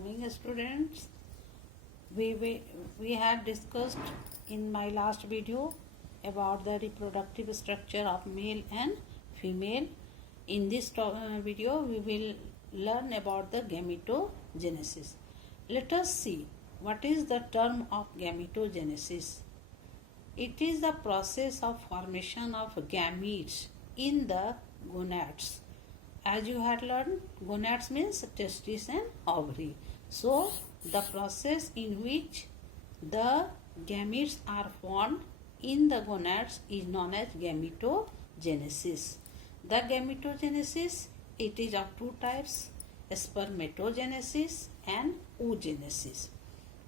morning, students. We had discussed in my last video about the reproductive structure of male and female. In this video, we will learn about the gametogenesis. Let us see what is the term of gametogenesis. It is the process of formation of gametes in the gonads. As you had learned, gonads means testis and ovary. So, the process in which the gametes are formed in the gonads is known as gametogenesis. The gametogenesis, it is of two types, spermatogenesis and oogenesis.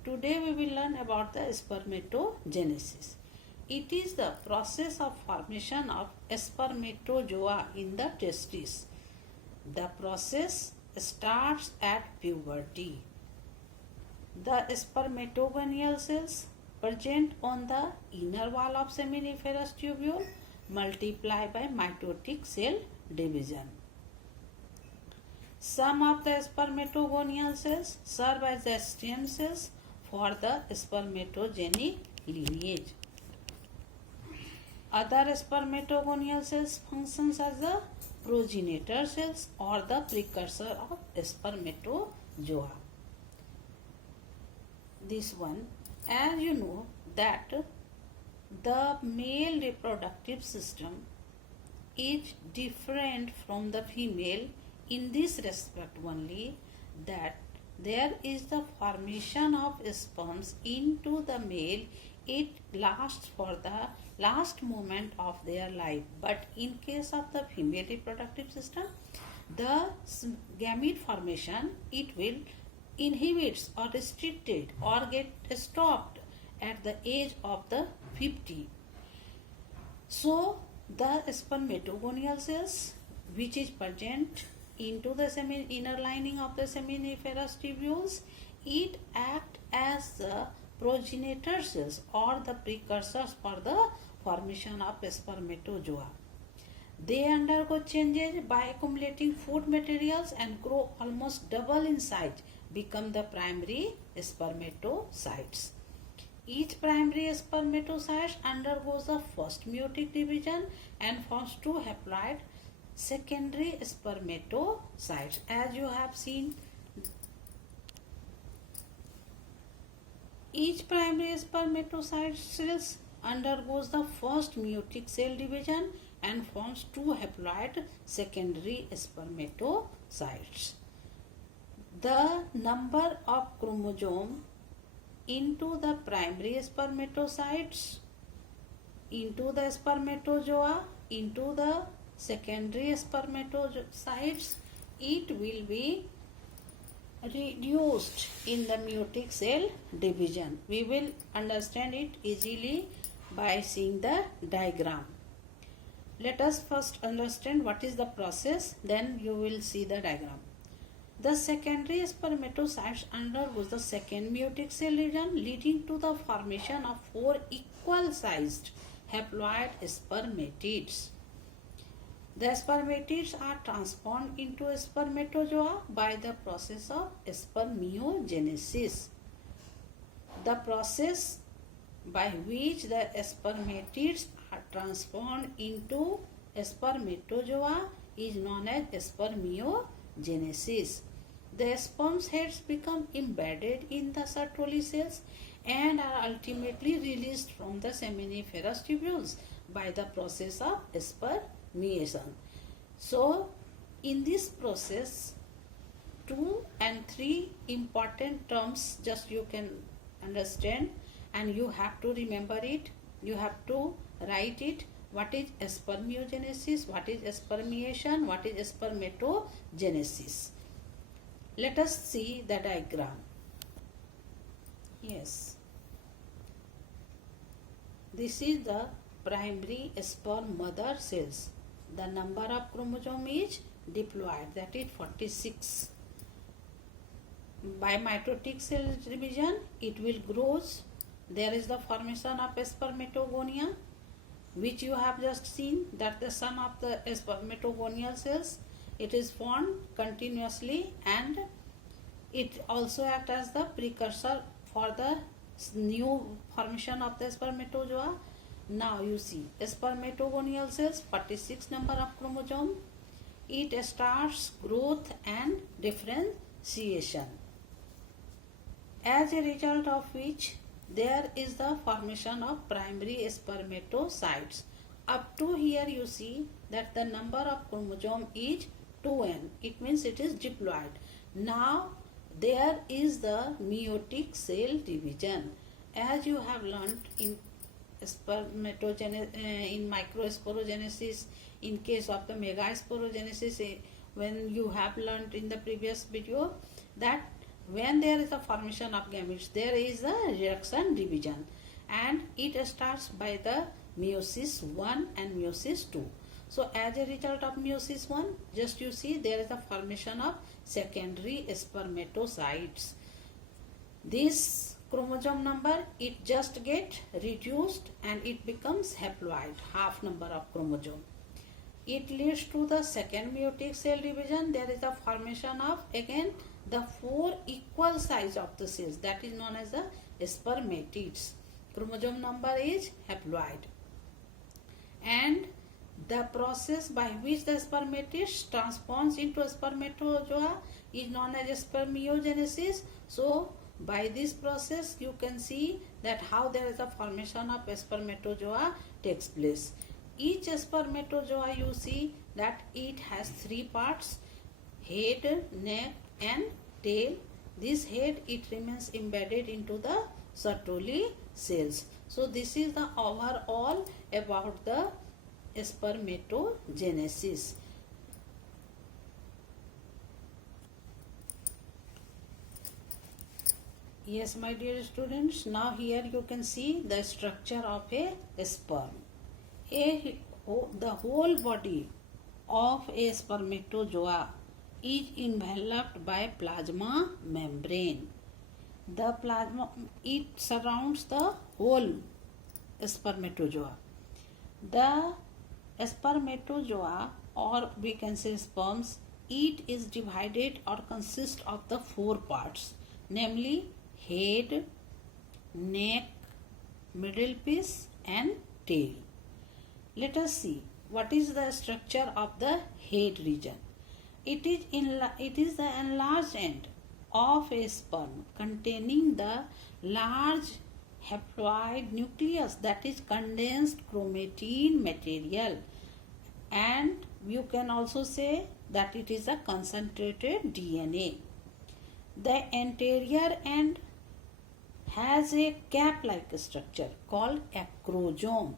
Today we will learn about the spermatogenesis. It is the process of formation of spermatozoa in the testis. The process starts at puberty. The spermatogonial cells present on the inner wall of seminiferous tubule multiply by mitotic cell division. Some of the spermatogonial cells serve as the stem cells for the spermatogenic lineage. Other spermatogonial cells functions as the progenitor cells or the precursor of spermatozoa. This one, as you know that the male reproductive system is different from the female in this respect only, that there is the formation of sperms into the male. It lasts for the last moment of their life, but in case of the female reproductive system, the gamete formation, it will inhibits or restricted or get stopped at the age of the 50. So the spermatogonial cells which is present into the inner lining of the seminiferous tubules, it act as the progenitor cells or the precursors for the formation of spermatozoa. They undergo changes by accumulating food materials and grow almost double in size, become the primary spermatocytes. Each primary spermatocyte undergoes the first meiotic division and forms two haploid secondary spermatocytes. As you have seen, each primary spermatocyte cells undergoes the first meiotic cell division and forms two haploid secondary spermatocytes. The number of chromosomes into the primary spermatocytes, into the spermatozoa, into the secondary spermatocytes, it will be reduced in the meiotic cell division. We will understand it easily by seeing the diagram. Let us first understand what is the process, then you will see the diagram. The secondary spermatocytes undergoes the second meiotic cell division, leading to the formation of four equal sized haploid spermatids. The spermatids are transformed into spermatozoa by the process of spermiogenesis. The process by which the spermatids are transformed into spermatozoa is known as spermiogenesis. The sperm heads become embedded in the Sertoli cells and are ultimately released from the seminiferous tubules by the process of spermiation. So, in this process, 2 and 3 important terms just you can understand, and you have to remember it. You have to write it. What is spermiogenesis? What is spermiation? What is spermatogenesis? Let us see the diagram. Yes. This is the primary sperm mother cells. The number of chromosome is diploid, that is 46. By mitotic cell division, it will grow. There is the formation of spermatogonia, which you have just seen, that the sum of the spermatogonial cells, it is formed continuously and It also acts as the precursor for the new formation of the spermatozoa. Now you see spermatogonial cells, 46 number of chromosome. It starts growth and differentiation, as a result of which there is the formation of primary spermatocytes. Up to here you see that the number of chromosome is 2n. It means it is diploid. Now there is the meiotic cell division. As you have learnt in in microsporogenesis, in case of the megasporogenesis, when you have learnt in the previous video, that when there is a formation of gametes, there is a reduction division, and it starts by the meiosis 1 and meiosis 2. So as a result of meiosis 1, just you see there is a formation of secondary spermatocytes. This chromosome number, it just get reduced and it becomes haploid, half number of chromosome. It leads to the second meiotic cell division. There is a formation of again the 4 equal size of the cells, that is known as the spermatids. Chromosome number is haploid, and the process by which the spermatids transforms into spermatozoa is known as spermiogenesis. So by this process you can see that how there is a formation of spermatozoa takes place. Each spermatozoa you see that it has 3 parts: head, neck and tail. This head, it remains embedded into the Sertoli cells. So this is the overall about the spermatogenesis. Yes, my dear students, now here you can see the structure of a sperm. The whole body of a spermatozoa is enveloped by plasma membrane. The plasma, it surrounds the whole spermatozoa. The spermatozoa, or we can say sperms, it is divided or consists of the 4 parts, namely head, neck, middle piece and tail. Let us see what is the structure of the head region. It is the enlarged end of a sperm containing the large haploid nucleus, that is condensed chromatin material, and you can also say that it is a concentrated DNA. The anterior end has a cap-like structure called acrosome.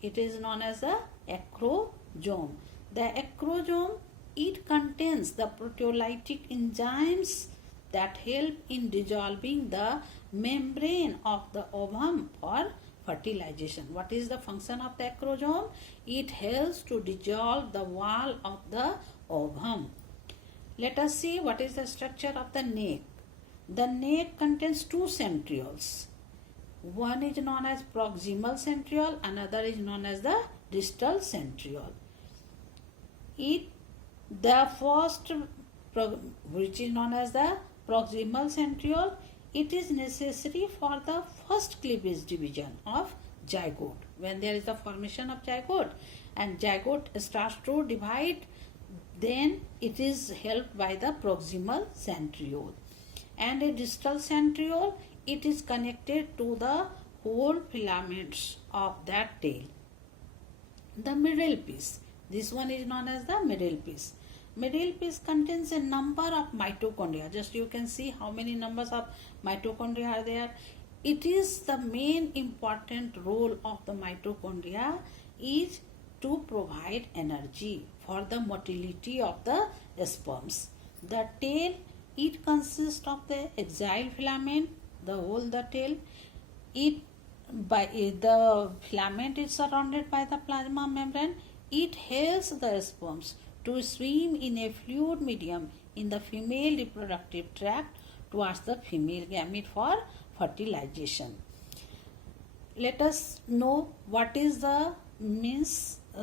It is known as the acrosome. The acrosome, it contains the proteolytic enzymes that help in dissolving the membrane of the ovum for fertilization. What is the function of the acrosome? It helps to dissolve the wall of the ovum. Let us see what is the structure of the neck. The neck contains 2 centrioles. One is known as proximal centriole, another is known as the distal centriole. The first, which is known as the proximal centriole, it is necessary for the first cleavage division of zygote. When there is the formation of zygote and zygote starts to divide, then it is helped by the proximal centriole. And a distal centriole, it is connected to the whole filaments of that tail. The middle piece, this one is known as the middle piece. Middle piece contains a number of mitochondria. Just you can see how many numbers of mitochondria are there. It is the main important role of the mitochondria is to provide energy for the motility of the sperms. The tail, it consists of the axial filament, the whole the tail. The filament is surrounded by the plasma membrane. It helps the sperms to swim in a fluid medium in the female reproductive tract towards the female gamete for fertilization. Let us know what is the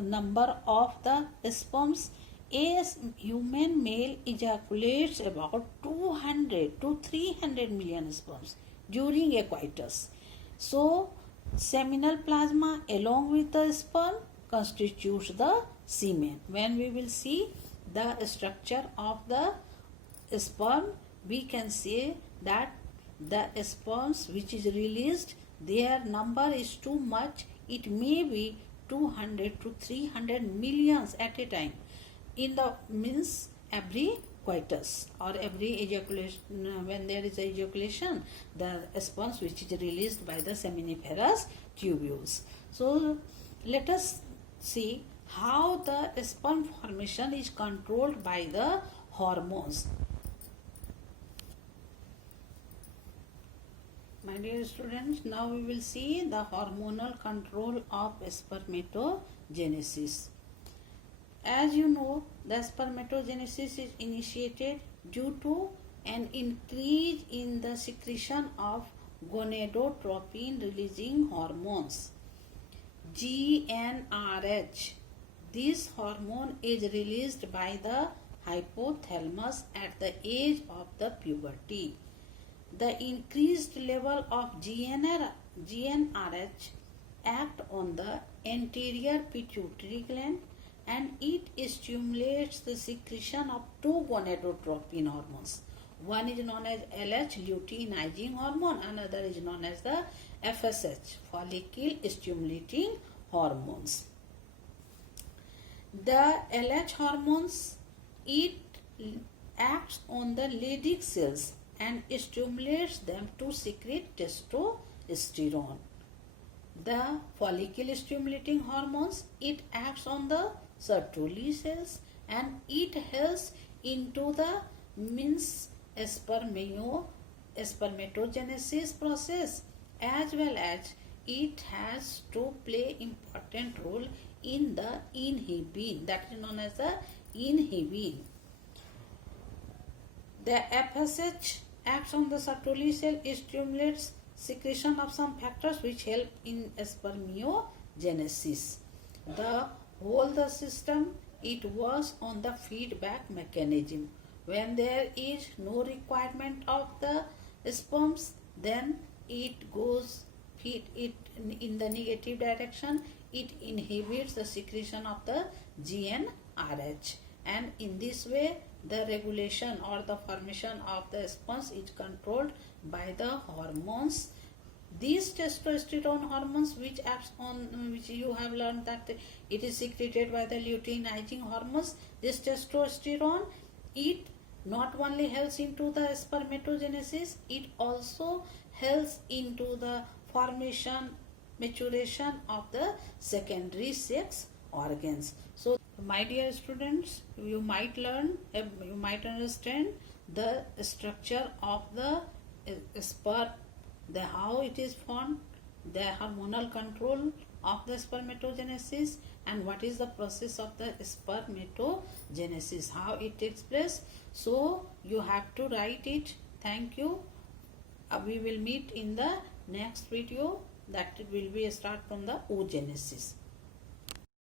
number of the sperms A human male ejaculates about 200 to 300 million sperms during a coitus. So, seminal plasma along with the sperm constitutes the semen. When we will see the structure of the sperm, we can say that the sperms which is released, their number is too much. It may be 200 to 300 millions at a time in the means every coitus or every ejaculation. When there is ejaculation, the sperms which is released by the seminiferous tubules. So let us see how the sperm formation is controlled by the hormones. My dear students, now we will see the hormonal control of spermatogenesis. As you know, the spermatogenesis is initiated due to an increase in the secretion of gonadotropin releasing hormones, GnRH. This hormone is released by the hypothalamus at the age of the puberty. The increased level of GnRH act on the anterior pituitary gland, and it stimulates the secretion of two gonadotropin hormones. One is known as LH, luteinizing hormone, another is known as the FSH, follicle stimulating hormones. The LH hormones, it acts on the Leydig cells and stimulates them to secrete testosterone. The follicle stimulating hormones, it acts on the Sertoli cells and it helps into the spermatogenesis process, as well as it has to play important role in the inhibin, that is known as the inhibin. The FSH acts on the Sertoli cell, stimulates secretion of some factors which help in spermiogenesis. The whole system, it works on the feedback mechanism. When there is no requirement of the sperms, then it goes in the negative direction. It inhibits the secretion of the GnRH, and in this way the regulation or the formation of the sperms is controlled by the hormones. These testosterone hormones which acts on, which you have learned that it is secreted by the luteinizing hormones. This testosterone, it not only helps into the spermatogenesis, it also helps into the formation, maturation of the secondary sex organs. So my dear students, you might learn, you might understand the structure of the sperm, how it is formed, the hormonal control of the spermatogenesis, and what is the process of the spermatogenesis, how it takes place. So you have to write it. Thank you. We will meet in the next video, that it will be a start from the oogenesis.